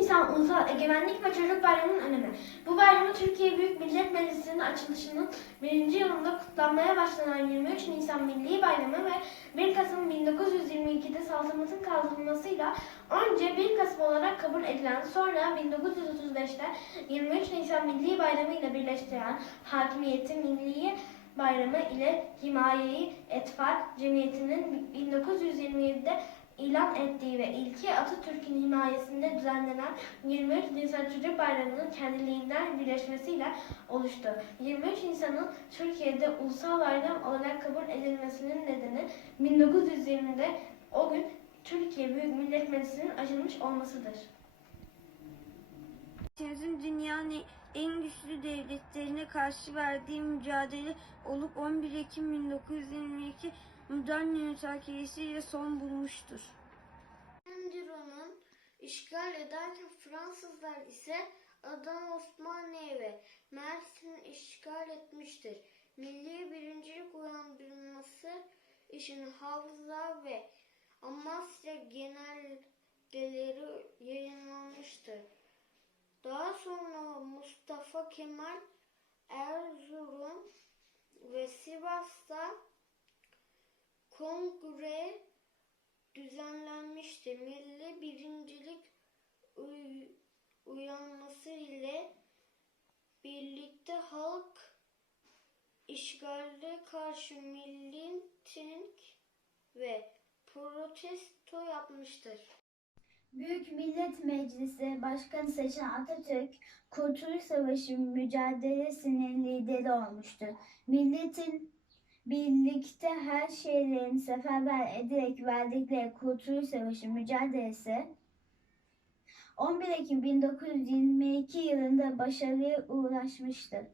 Nisan Ulusal Egemenlik ve Çocuk Bayramı'nın önemi. Bu bayramı Türkiye Büyük Millet Meclisi'nin açılışının birinci yılında kutlanmaya başlanan 23 Nisan Milli Bayramı ve 1 Kasım 1922'de saltanatın kaldırılmasıyla önce 1 Kasım olarak kabul edilen sonra 1935'te 23 Nisan Milli Bayramı ile birleştiren Hakimiyeti Milli Bayramı ile Himayeyi Etfal Cemiyeti'nin 1927'de ilan ettiği ve ilki Atatürk'ün himayesinde düzenlenen 23 Nisan Çocuk Bayramı'nın kendiliğinden birleşmesiyle oluştu. 23 Nisan'ın Türkiye'de ulusal bayram olarak kabul edilmesinin nedeni 1920'de o gün Türkiye Büyük Millet Meclisi'nin açılmış olmasıdır. Ülkemizin dünyanın en güçlü devletlerine karşı verdiği mücadele olup 11 Ekim 1922 modern müzakeresiyle son bulmuştur. Endiro'nun işgal ederken Fransızlar ise Adana Osmaniye ve Mersin'i işgal etmiştir. Milli birincilik uyandırılması için Hafıza ve Amasya genelgeleri yayınlanmıştır. Daha sonra Mustafa Kemal Erzurum ve Sivas'ta kongre düzenlenmişti. Milli birincilik uy- uyanması ile birlikte halk işgale karşı miting ve protesto yapmıştır. Büyük Millet Meclisi Başkanı seçen Atatürk, Kurtuluş Savaşı mücadelesinin lideri olmuştur. Milletin birlikte her şeylerini seferber ederek verdikleri Kurtuluş Savaşı mücadelesi 11 Ekim 1922 yılında başarıya ulaşmıştır.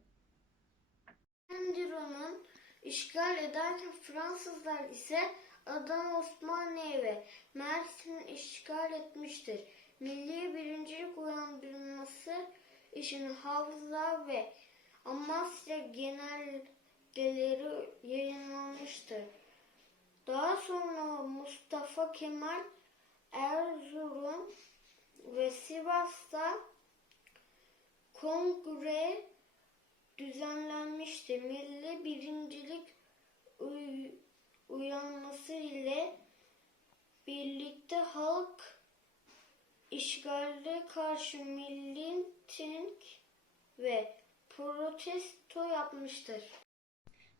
Endiro'nun işgal ederken Fransızlar ise Adana Osmaniye ve Mersin'i işgal etmiştir. Milli birincilik uyandırılması için Hafıza ve Amasya genelgeleri yayınlanmıştır. Daha sonra Mustafa Kemal Erzurum ve Sivas'ta kongre düzenlenmişti. Milli birincilik uy- uyanması ile birlikte halk işgale karşı miting ve protesto yapmıştır.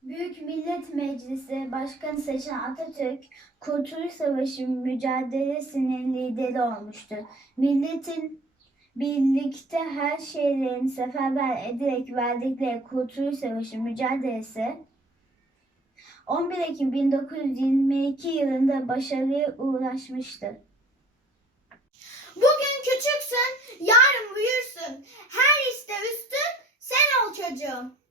Büyük Millet Meclisi Başkanı seçen Atatürk, Kurtuluş Savaşı mücadelesinin lideri olmuştu. Milletin birlikte her şeylerini seferber ederek verdikleri Kurtuluş Savaşı mücadelesi 11 Ekim 1922 yılında başarıya ulaşmıştır. Bugün küçüksün, yarın büyürsün. Her işte üstün sen ol çocuğum.